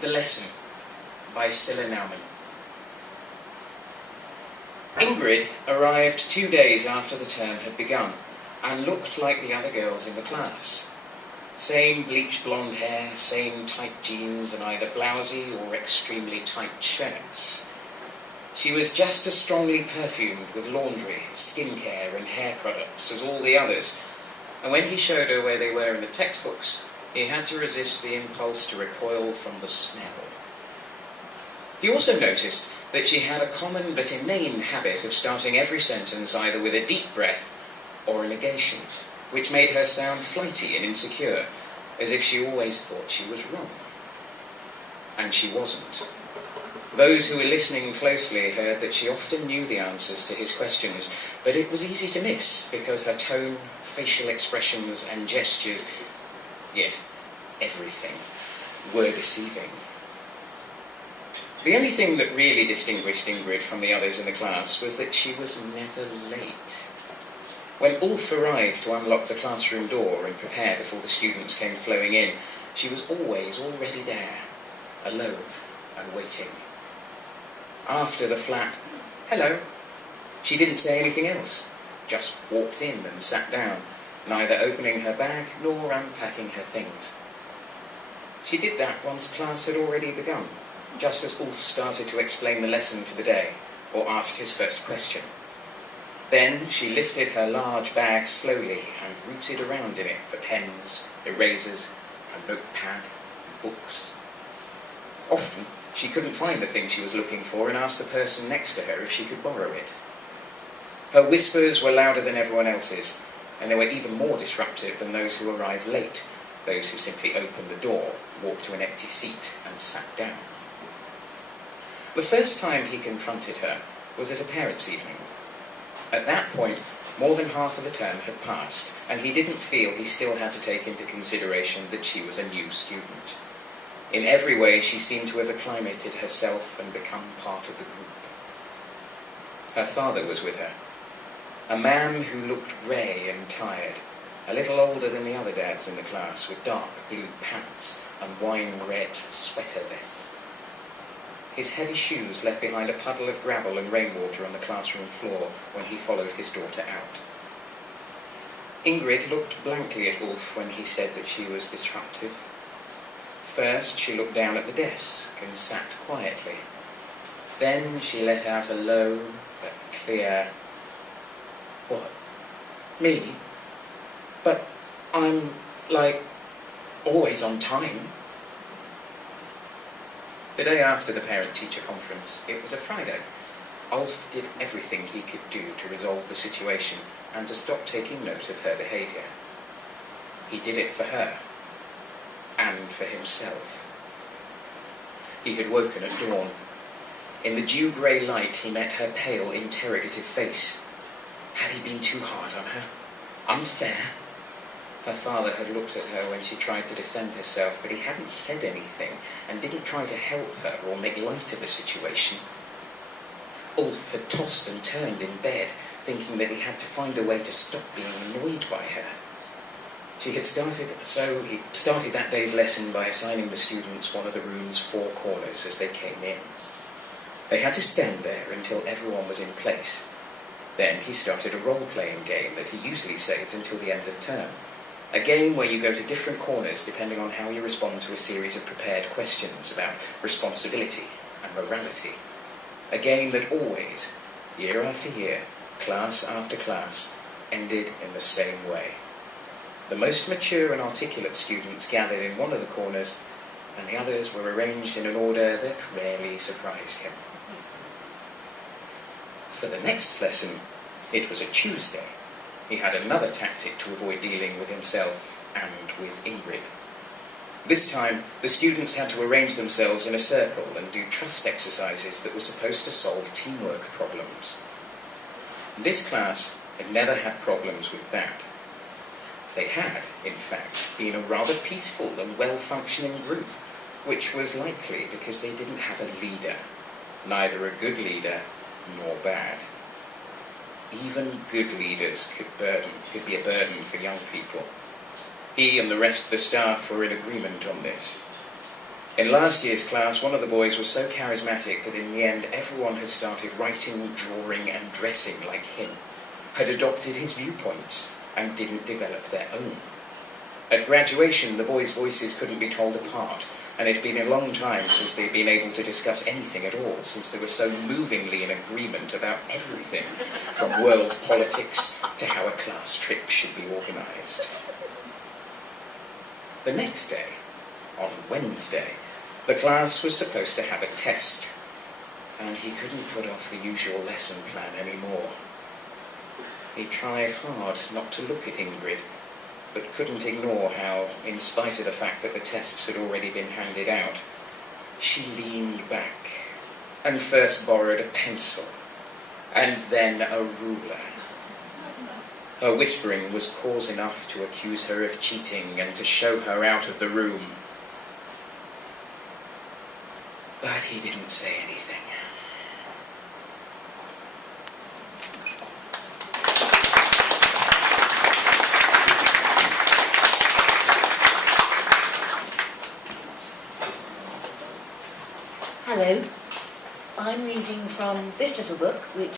The Lesson by Cilla Naumann. Ingrid arrived 2 days after the term had begun and looked like the other girls in the class. Same bleached blonde hair, same tight jeans and either blousy or extremely tight shirts. She was just as strongly perfumed with laundry, skincare and hair products as all the others, and when he showed her where they were in the textbooks, he had to resist the impulse to recoil from the smell. He also noticed that she had a common but inane habit of starting every sentence either with a deep breath or a negation, which made her sound flighty and insecure, as if she always thought she was wrong. And she wasn't. Those who were listening closely heard that she often knew the answers to his questions, but it was easy to miss because her tone, facial expressions and gestures, yes, everything, were deceiving. The only thing that really distinguished Ingrid from the others in the class was that she was never late. When Ulf arrived to unlock the classroom door and prepare before the students came flowing in, she was always already there, alone and waiting. After the flat, "Hello," she didn't say anything else, just walked in and sat down, neither opening her bag nor unpacking her things. She did that once class had already begun, just as Ulf started to explain the lesson for the day, or ask his first question. Then she lifted her large bag slowly and rooted around in it for pens, erasers, a notepad, and books. Often, she couldn't find the thing she was looking for and asked the person next to her if she could borrow it. Her whispers were louder than everyone else's, and they were even more disruptive than those who arrived late, those who simply opened the door, walked to an empty seat, and sat down. The first time he confronted her was at a parents' evening. At that point, more than half of the term had passed, and he didn't feel he still had to take into consideration that she was a new student. In every way, she seemed to have acclimated herself and become part of the group. Her father was with her, a man who looked grey and tired, a little older than the other dads in the class, with dark blue pants and wine-red sweater vests. His heavy shoes left behind a puddle of gravel and rainwater on the classroom floor when he followed his daughter out. Ingrid looked blankly at Ulf when he said that she was disruptive. First, she looked down at the desk and sat quietly. Then she let out a low but clear, "What? Me? But I'm, always on time." The day after the parent-teacher conference, it was a Friday. Ulf did everything he could do to resolve the situation and to stop taking note of her behaviour. He did it for her, and for himself. He had woken at dawn. In the dew-grey light, he met her pale, interrogative face. Had he been too hard on her? Unfair? Her father had looked at her when she tried to defend herself, but he hadn't said anything and didn't try to help her or make light of the situation. Ulf had tossed and turned in bed, thinking that he had to find a way to stop being annoyed by her. He started that day's lesson by assigning the students one of the room's 4 corners as they came in. They had to stand there until everyone was in place. Then he started a role-playing game that he usually saved until the end of term. A game where you go to different corners depending on how you respond to a series of prepared questions about responsibility and morality. A game that always, year after year, class after class, ended in the same way. The most mature and articulate students gathered in one of the corners, and the others were arranged in an order that rarely surprised him. For the next lesson, it was a Tuesday. He had another tactic to avoid dealing with himself and with Ingrid. This time, the students had to arrange themselves in a circle and do trust exercises that were supposed to solve teamwork problems. This class had never had problems with that. They had, in fact, been a rather peaceful and well-functioning group, which was likely because they didn't have a leader, neither a good leader nor bad. Even good leaders could be a burden for young people. He and the rest of the staff were in agreement on this. In last year's class, one of the boys was so charismatic that in the end everyone had started writing, drawing and dressing like him, had adopted his viewpoints and didn't develop their own. At graduation, the boys' voices couldn't be told apart, and it'd been a long time since they'd been able to discuss anything at all, since they were so movingly in agreement about everything, from world politics to how a class trip should be organised. The next day, on Wednesday, the class was supposed to have a test, and he couldn't put off the usual lesson plan anymore. He tried hard not to look at Ingrid, but couldn't ignore how, in spite of the fact that the tests had already been handed out, she leaned back and first borrowed a pencil, and then a ruler. Her whispering was cause enough to accuse her of cheating and to show her out of the room. But he didn't say anything. Hello, I'm reading from this little book, which